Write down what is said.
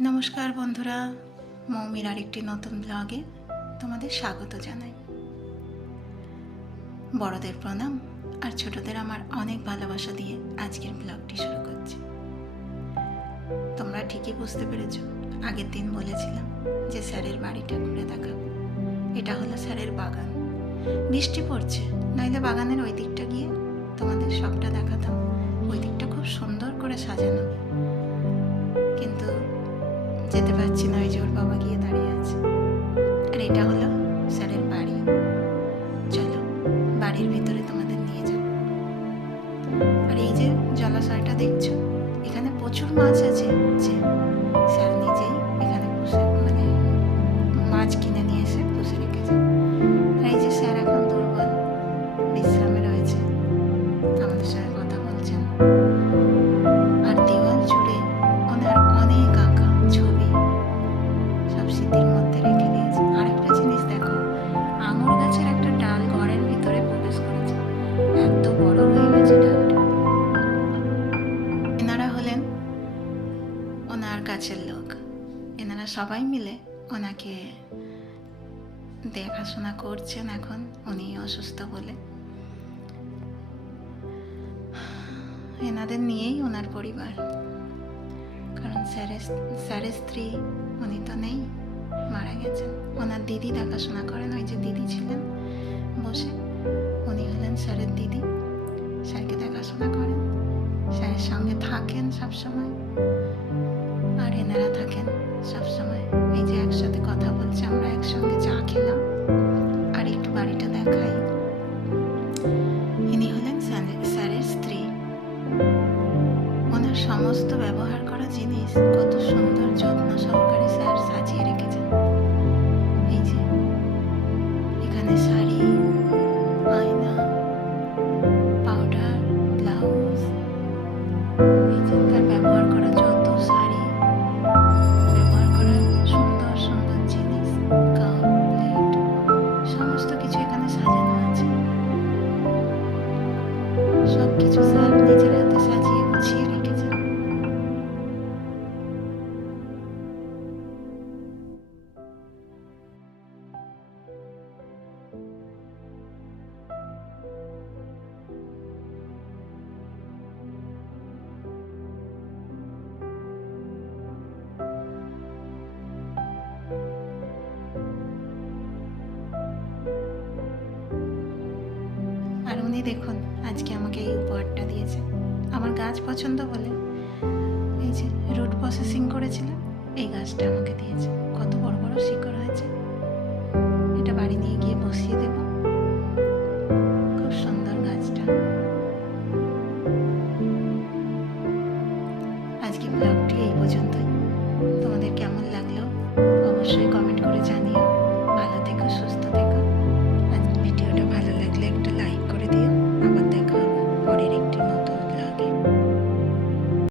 নমস্কার বন্ধুরা, মৌমির আরেকটি নতুন ব্লগে তোমাদের স্বাগত জানাই। বড়দের প্রণাম আর ছোটদের আমার অনেক ভালোবাসা দিয়ে আজকের ব্লগটি শুরু করছি। তোমরা ঠিকই বুঝতে পেরেছ, আগের দিন বলেছিলাম যে স্যারের বাড়িটা ঘুরে দেখাবো। এটা হলো স্যারের বাগান। বৃষ্টি পড়ছে, নইলে বাগানের ওই দিকটা গিয়ে তোমাদের সবটা দেখাতাম। ওই দিকটা খুব সুন্দর করে সাজানো, কিন্তু যেতে পারছি না, ওই যে ওর বাবা গিয়ে দাঁড়িয়ে আছে। আর এটা হলো স্যারের বাড়ি। চলো বাড়ির ভিতরে তোমাদের নিয়ে যাও। আর এই যে জলাশয়টা দেখছো, এখানে প্রচুর মাছ আছে, যে স্যার নিজেই এখানে পুষে মাছ কিনে নিয়ে এসে পুষে রেখেছে। আর এই যে স্যার এখন দুর্বল, বিশ্রামে রয়েছে, আমাদের সঙ্গে কথা বলছেন। আর দেওয়াল জুড়ে ওনার অনেক আঁকা ছবি, সব স্মৃতির মধ্যে রেখে দিয়েছে। আরেকটা জিনিস দেখো, আঙুর গাছের একটা ডাল ঘরের ভিতরে প্রবেশ করেছে, এত বড় হয়ে গেছে ডালটা। এনারা হলেন ওনার কাছের লোক। এনারা সবাই মিলে ওনাকে দেখাশোনা করছেন এখন, উনি অসুস্থ বলে। এনাদের নিয়েই ওনার পরিবার, কারণ স্যারের স্ত্রী উনি তো নেই, মারা গেছেন। ওনার দিদি দেখাশোনা করেন, ওই যে দিদি ছিলেন বসে, উনি হলেন স্যারের দিদি। স্যারকে দেখাশোনা করেন, স্যারের সঙ্গে থাকেন সবসময়, আর এনারা থাকেন সবসময়। এই যে একসাথে কথা বলছে, আমরা একসঙ্গে চা খেলাম। আর একটু বাড়িটা দেখাই। ইনি হলেন স্যারের স্ত্রী। ওনার সমস্ত ব্যবহার করা জিনিস কত সুন্দর যত্ন সহকারে স্যার সাজিয়ে রেখেছেন। এই যে এখানে শাড়ি, আয়না, পাউডার, ব্লাউজ, এই যে তার ব্যবহার করা যত শাড়ি, ব্যবহার করা সুন্দর সুন্দর জিনিস, কাপ, প্লেট, সমস্ত কিছু এখানে সাজানো আছে। সব কিছু স্যার নিজের হাতে সাজিয়ে গুছিয়ে রেখেছেন। আর উনি দেখুন আজকে আমাকে এই উপহারটা দিয়েছে, আমার গাছ পছন্দ বলে। এই যে রুট প্রসেসিং করেছিলাম, এই গাছটা আমাকে দিয়েছে। কত বড় বড় শিকড় হয়েছে, এটা বাড়ি নিয়ে গিয়ে বসিয়ে দেব। খুব সুন্দর গাছটা। আজকে ব্লগটি এই পর্যন্তই। তোমাদের কেমন লাগলো অবশ্যই